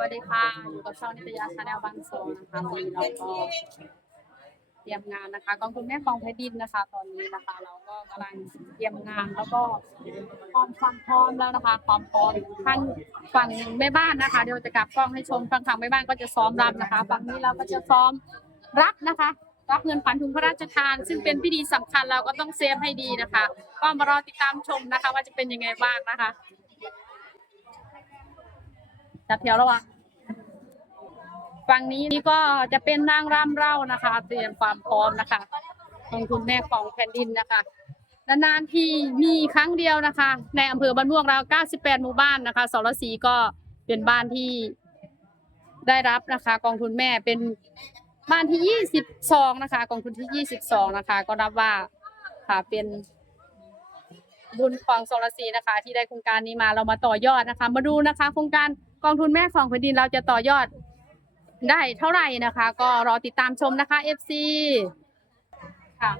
วัสดีค่ะ อยู่กับช่องนิตยาชาแนลบางโซนนะคะวันนี้เราก็เตรียมงานนะคะกองทุนแม่กองแผ่นดินนะคะ ตอนนี้นะคะ เราก็กำลังเตรียมงานแล้วก็ความความพร้อมแล้วนะคะ ความพร้อมทั้งฝั่งแม่บ้านนะคะ เดี๋ยวจะกลับกล้องให้ชมฝั่งฝั่งแม่บ้านก็จะซ้อมรับนะคะฝั่งนี้เราก็จะซ้อมรับนะคะรับเงินขวัญถุงพระราชทาน ซึ่งเป็นพิธีสำคัญเราก็ต้องเซฟให้ดีนะคะ ก็มารอติดตามชมนะคะ ว่าจะเป็นยังไงบ้างนะคะ จับแถวแล้ววะฝั่งนี้นี่ก็จะเป็นนางรำเร่านะคะ เตรียมความพร้อมนะคะของคุณแม่ของแผ่นดินนะคะนานๆที่มีครั้งเดียวนะคะ ในอำเภอบ้านม่วงเรา 98 หมู่บ้านนะคะสรศีก็เป็นบ้านที่ได้รับนะคะ กองทุนแม่เป็นบ้านที่ 22 นะคะ กองทุนที่ 22 นะคะ ก็นับว่าค่ะเป็นบุญของสรศีนะคะ ที่ได้โครงการนี้มาเรามาต่อยอดนะคะ มาดูนะคะ โครงการ กองทุนแม่ของแผ่นดินเราจะต่อยอดได้เท่าไหร่นะคะ ก็รอติดตามชมนะคะ FC ค่ะ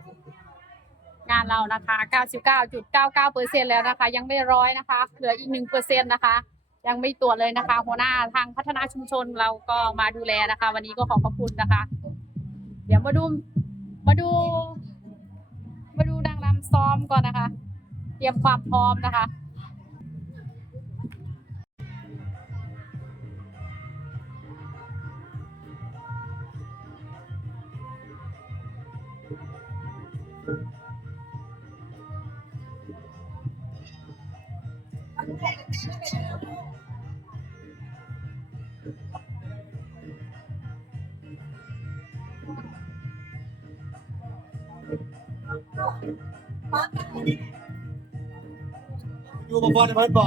งานเรานะคะ 99.99เปอร์เซ็นแล้วนะคะ ยังไม่ร้อยนะคะ เหลืออีกหนึ่งเปอร์เซ็นนะคะ ยังไม่ตรวจเลยนะคะ หัวหน้าทางพัฒนาชุมชนเราก็มาดูแลนะคะ วันนี้ก็ขอขอบคุณนะคะ เดี๋ยวมาดูมาดู มาดูนางรำซ้อมก่อนนะคะ เตรียมความพร้อมนะคะ อยู่กับพ่อ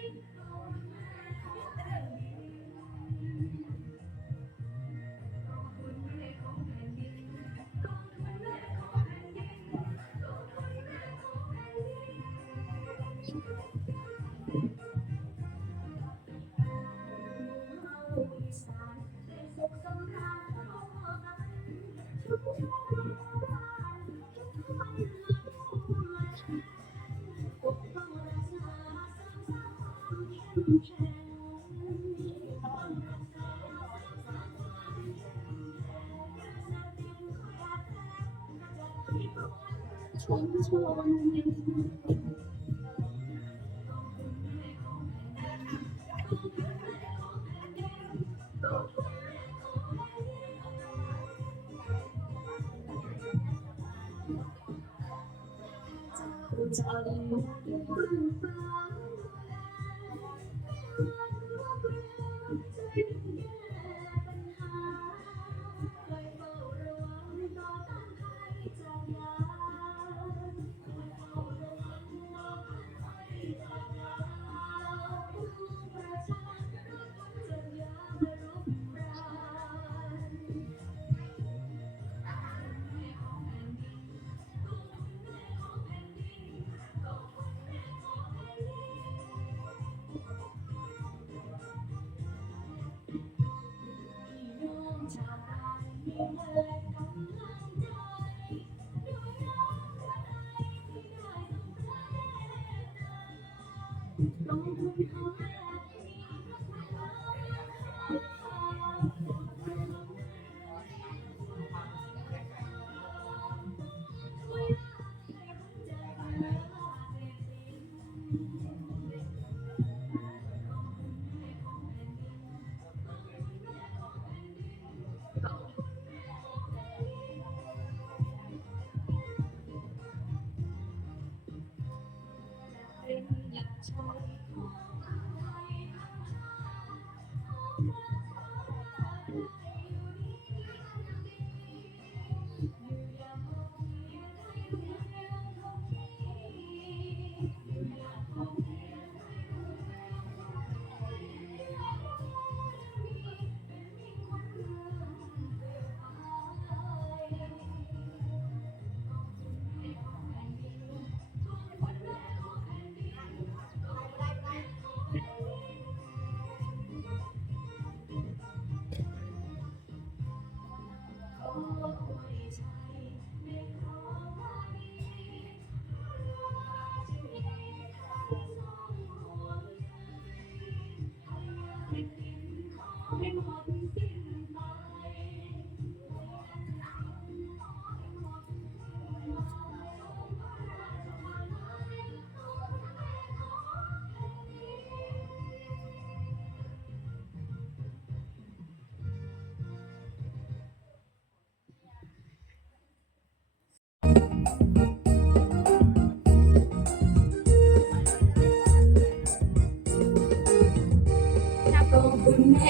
ใน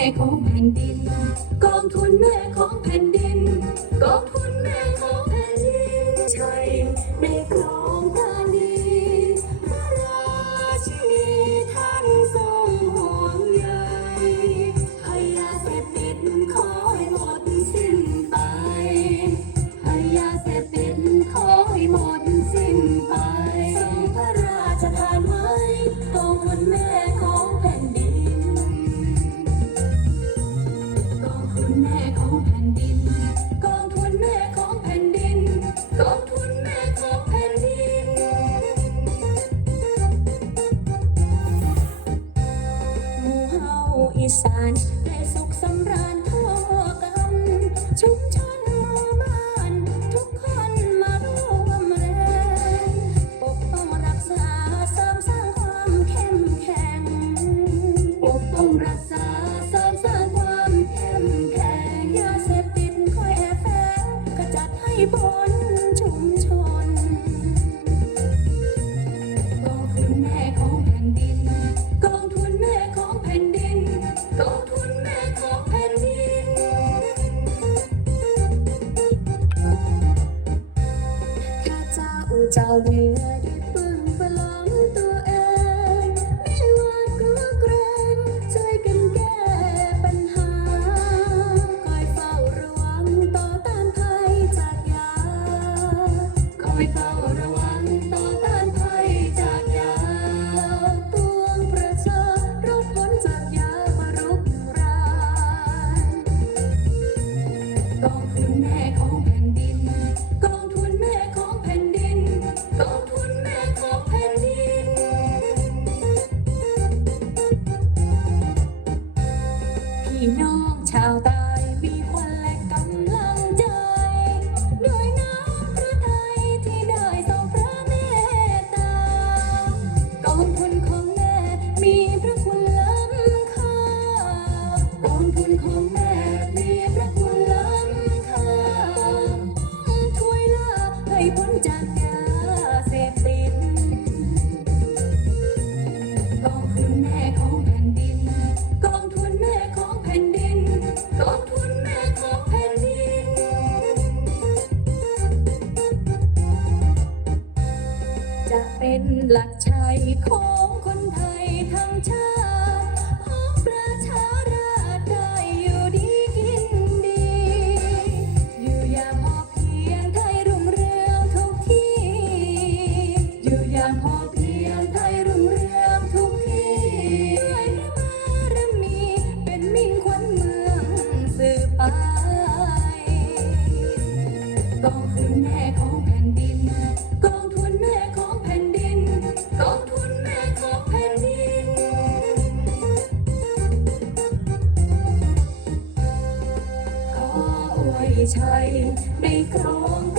แม่ของแผ่นดิน กองทุนแม่ของแผ่นดิน กองทุนแม่ของแผ่นดินไทยม่กลอง อีสานและสุขสำราญ Cháu. 이명 차다. หลักชัยคอง ช่ไม่ครอง